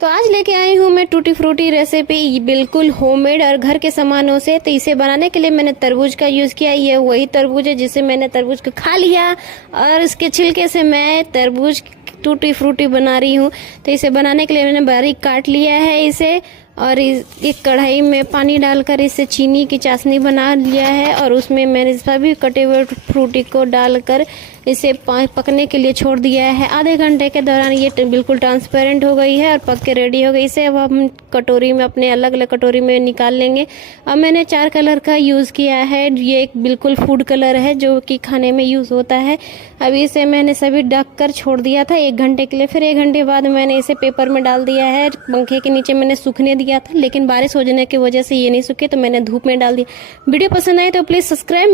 तो आज लेके आई हूँ मैं टूटी फ्रूटी रेसिपी बिल्कुल होममेड और घर के सामानों से। तो इसे बनाने के लिए मैंने तरबूज का यूज़ किया। ये वही तरबूज है जिसे मैंने तरबूज को खा लिया और इसके छिलके से मैं तरबूज टूटी फ्रूटी बना रही हूँ। तो इसे बनाने के लिए मैंने बारीक काट लिया है इसे, और एक कढ़ाई में पानी डालकर इसे चीनी की चाशनी बना लिया है और उसमें मैंने सभी कटे हुए फ्रूटी को डालकर इसे पकने के लिए छोड़ दिया है। आधे घंटे के दौरान ये बिल्कुल ट्रांसपेरेंट हो गई है और पक के रेडी हो गई। इसे अब हम कटोरी में अपने अलग अलग कटोरी में निकाल लेंगे। अब मैंने 4 कलर का यूज़ किया है। ये एक बिल्कुल फूड कलर है जो कि खाने में यूज़ होता है। अभी इसे मैंने सभी ढक कर छोड़ दिया था 1 घंटे के लिए। फिर 1 घंटे बाद मैंने इसे पेपर में डाल दिया है। पंखे के नीचे मैंने सूखने दिया था, लेकिन बारिश हो जाने की वजह से ये नहीं सूखे तो मैंने धूप में डाल दिया। वीडियो पसंद आए तो प्लीज़ सब्सक्राइब।